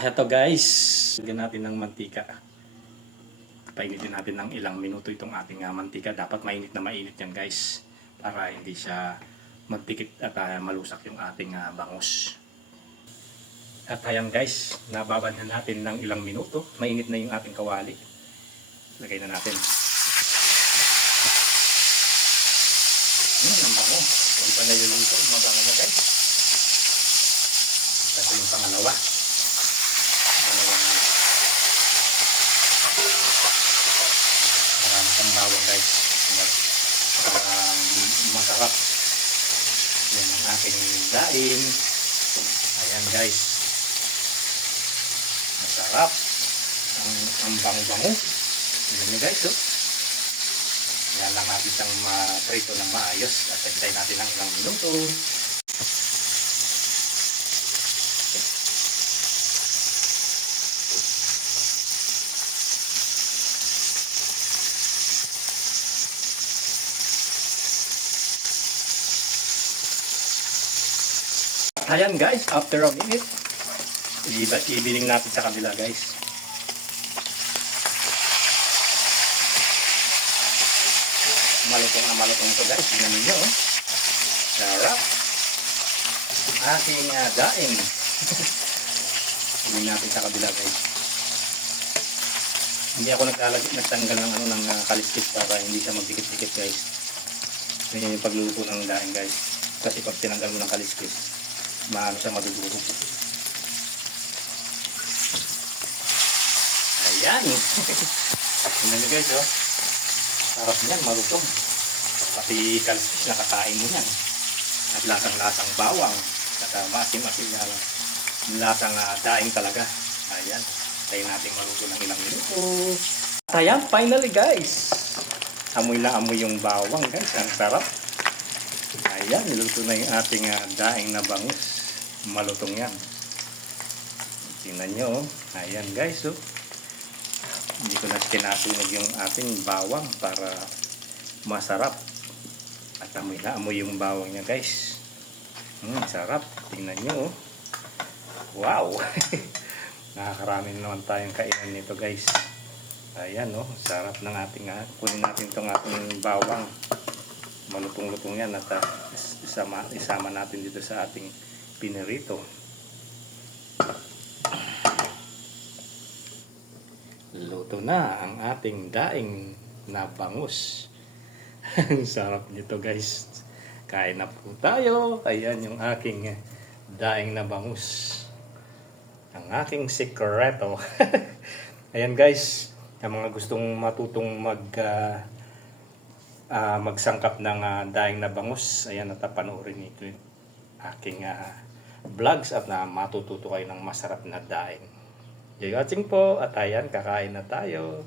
Heto guys, lagyan natin ng mantika. Painitin natin ng ilang minuto itong ating mantika. Dapat mainit na mainit yan guys. Para hindi siya magdikit at malusak yung ating bangus. At ayan guys, nababad na natin ng ilang minuto. Mainit na yung ating kawali. Lagay na natin. Ang bango. Kung pa na yung luto, mabango na guys. Ito yung pangalawa. Marami kang bawang guys para masarap. Yan ang aking daing. Ayan guys, masarap ang bango-bango. Yan nyo guys, oh. Yan lang natin siyang prito ng maayos at hintay natin ng ilang minuto. Ayan guys, after a minute, ibiling natin sa kabila guys. Malutong na malutong ito guys, tingnan ninyo. Oh. Sarap. Aking daing. Ibiling natin sa kabila guys. Hindi ako nagtanggal ng kaliskis para hindi siya magdikit-dikit guys. Ganyan yung pagluluto ng daing guys. Kasi pag tinanggal mo ng kaliskis, maano siya madudurog. Ayan. Tingnan nyo guys, oh. Sarap niyan, malutong. Pati kaliskis nakakain mo yan. At lasang-lasang bawang. At maasim-asim na lasang daing talaga. Ayan. Tayo natin maluto ng ilang minuto. Ayan, finally guys. Amoy na amoy yung bawang guys. Ang sarap. Ayan, niluto na yung ating daing na bangus. Malutong yan. Tingnan nyo, oh. Ayan guys, oh. Hindi ko na kinasunog yung ating bawang para masarap. At amoy na amoy yung bawang niya guys. Sarap. Tingnan nyo, oh. Wow! Nakakarami naman tayong kainan nito guys. Ayan, oh. Sarap ng ating, kunin natin itong ating bawang. Malutong-lutong yan at isama natin dito sa ating pinirito. Luto na ang ating daing na bangus. Ang sarap nito guys. Kain na po tayo. Ayan yung aking daing na bangus. Ang aking sikreto. Ayan guys, ang mga gustong matutong magsangkap ng daing na bangus, ayan, at panoorin nito yung aking vlogs at matututo kayo ng masarap na daing. Jay watching po, at ayan, kakain na tayo.